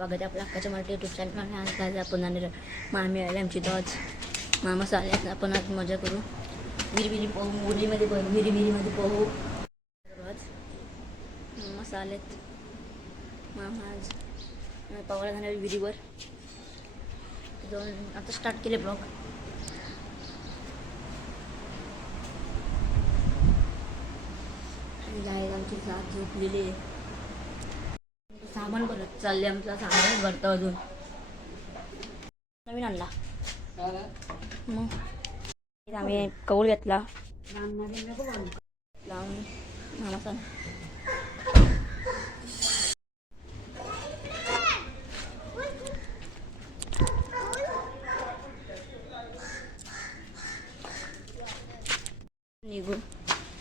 स्वागत आहे आपल्या अक्काच्या मराठी यूट्यूब चॅनल. आज आपण मामी आले आमची तर आज मामा आले. आपण आज मजा करू. विहिरी पोहू, मुलीमध्ये विहिरीमध्ये पोहू. आज मामा आलेत. मामा आज पवायला जाणार विहिरीवर जाऊन आता स्टार्ट केले ब्लॉग. आमची जात झोपलेली आहे. सामान भरत चालले, आमचा सामान भरतो अजून. नवीन आणला मग आम्ही कौल घेतला लावून मामाचा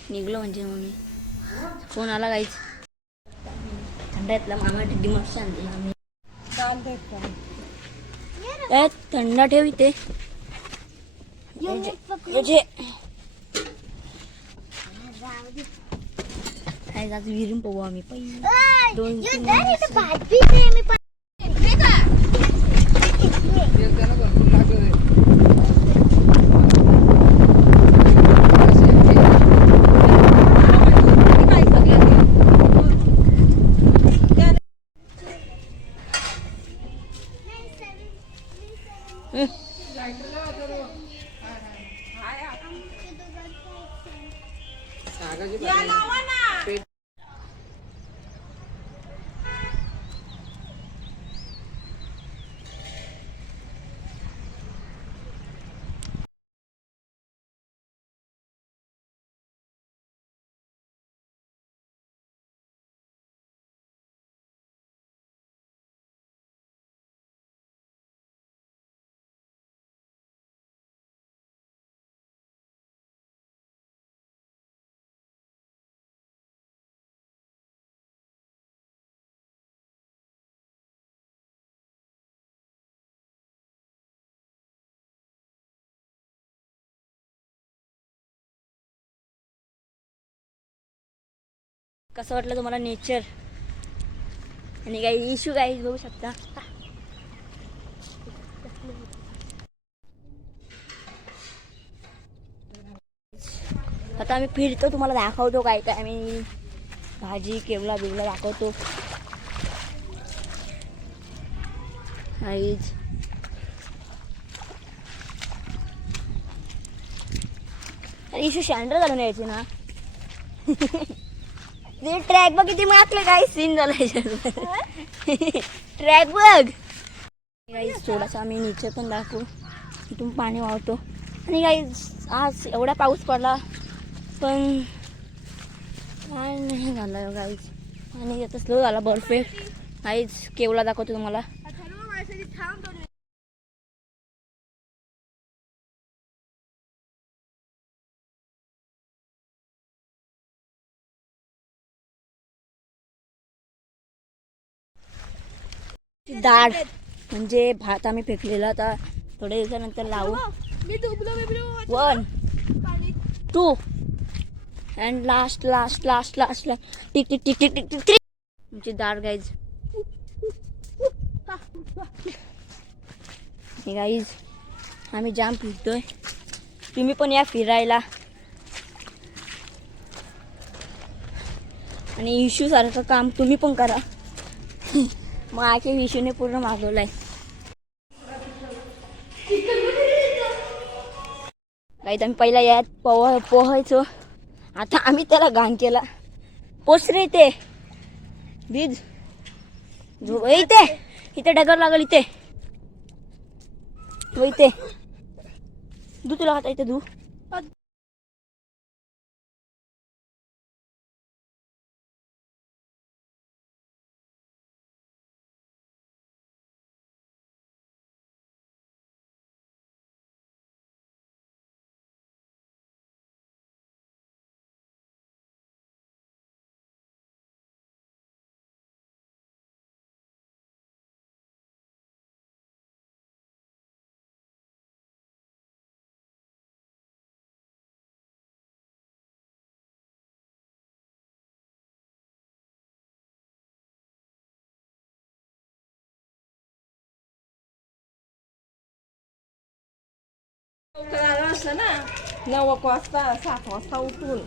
निघलो म्हणजे मग मी फोन आला काहीच थंड येतला. मामा टिड्डी मस्त आणते आम्ही थंड ठेव इथे. विहिरून पोहू आम्ही पहिले 2-3 कसं वाटलं तुम्हाला नेचर आणि काही इश्यू काही बघू शकता. आता आम्ही फिरतो, तुम्हाला दाखवतो काय काय आम्ही भाजी केवला बिवला दाखवतो. इशू शँडर घालून यायचे ना. ते ट्रॅक बघ किती मागले, काही सीन झाला ट्रॅक बघ. थोडासा आम्ही नीचे पण दाखवू, इथून पाणी वाहतो. आणि काही आज एवढा पाऊस पडला पण काय नाही झालं गाईच. आणि आता स्लो झाला बर्फ. काहीच केवला दाखवतो तुम्हाला. डाळ म्हणजे भात आम्ही फेकलेला, आता थोड्या दिवसानंतर लावू. 1 2 and last tick tick tick tick tick tick. आमची डाळ गाईज. हे गाईज आम्ही जाम फिरतोय, तुम्ही पण या फिरायला. आणि इश्यू सारखं काम तुम्ही पण करा. मग आखे इश्यूने पूर्ण मागवलाय. काही आम्ही पहिला यात पोहायचो, आता आम्ही त्याला घाण केला. पोचरे इथे बीज इथे इथे डगर लागल इथे इथे धू तुला आता इथे धू. असतं ना 9 वाजता 7 वाजता उठून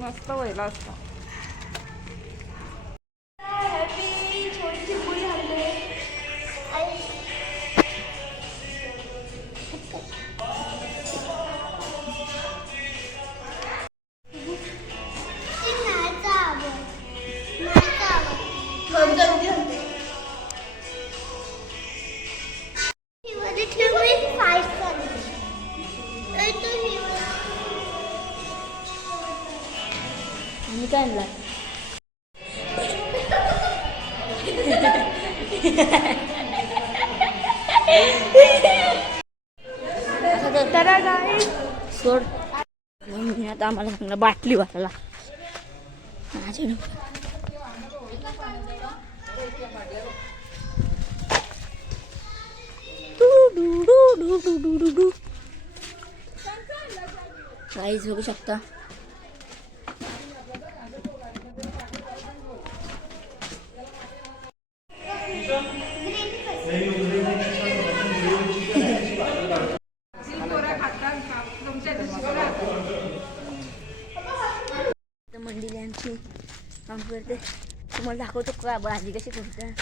मस्त व्हायला असतं. आणि काय आणला सोड मी आता आम्हाला सांगला बाटली वाटायला माझ्या काहीच बघू शकता. मंडळी आमची काम करते तुम्हाला दाखवतो का भाजी कशी करते.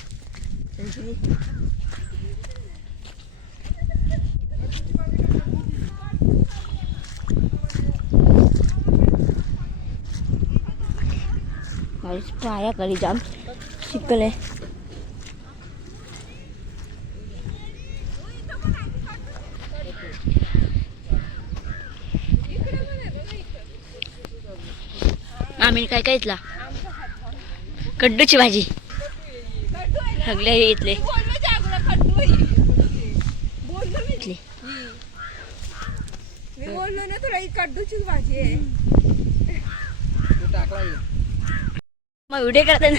पाया करी जाम शिकले. आम्ही काय काय इथला कड्डूची भाजी सगळ्या इथले मी बोललो ना तुला ही कड्डूचीच भाजी आहे. मग व्हिडिओ करते ना.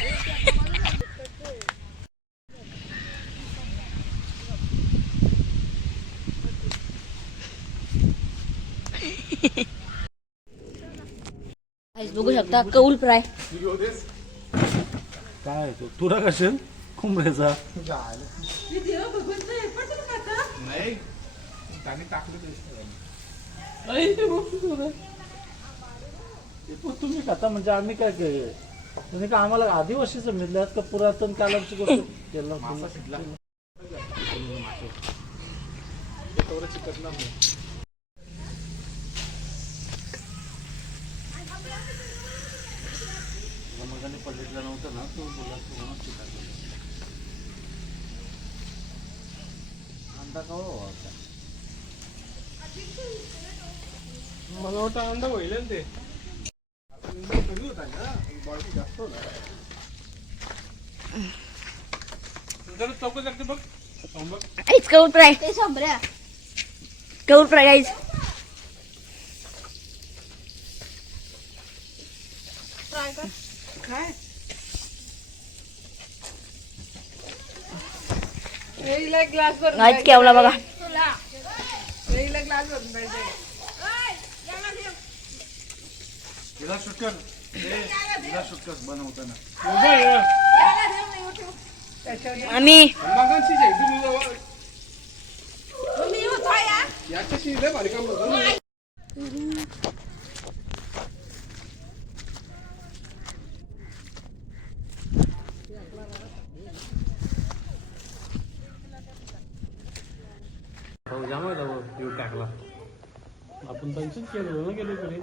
बघू शकता कौल फ्राय काय तो तुरा कशेल कोंबड्याचा तुम्ही खाता म्हणजे आम्ही काय केलं तुम्ही का आम्हाला आदिवासी समजल्यात का पुरातन कालाची गोष्ट केलं मगाने पडलेला नव्हता ना तो बोला अंडा का मला वाटतं अंडा होईल ना ते कमी होता ना बॉडी जास्त होता चौक लागते बघ आईच कौल फ्राय कौल फ्राय आईच काय ग्लास भरून आज केवला बघा ग्लास भरून पाहिजे. तिला शूट कर बनवताना आम्ही मगांची याच्याशी लय भारी काम होतं. जमा टाकला आपण त्यांचीच केलं ना गेलो तरी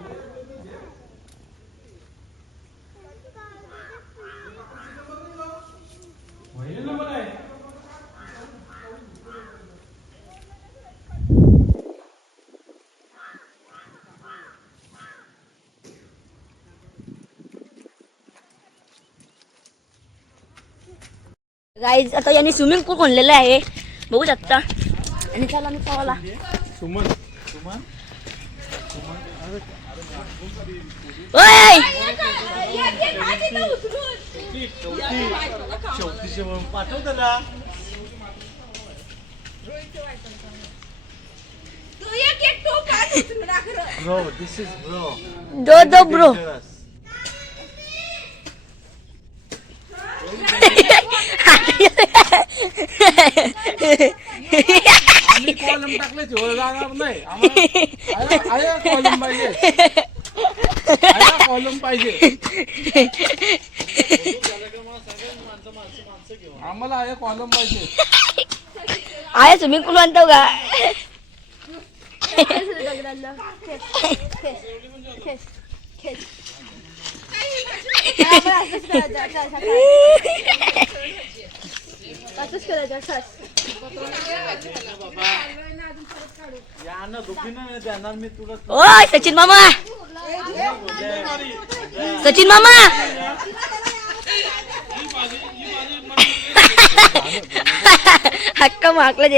गाईज आता यांनी स्विमिंग पूल खोललेलं आहे बघू शकता. आणि चला मी पावाला सुमन शेवटी पाठव त्याला ब्रो दिस इज ब्रो दो ब्रो कॉलम टाकले जाणार नाही आम्हाला आहे कॉलम पाहिजे. आहे स्विमिंग पूल म्हणतो का या ना दोघींना देणार मी तुला. ओ सचिन मामा सचिन मामा हक्क माकलं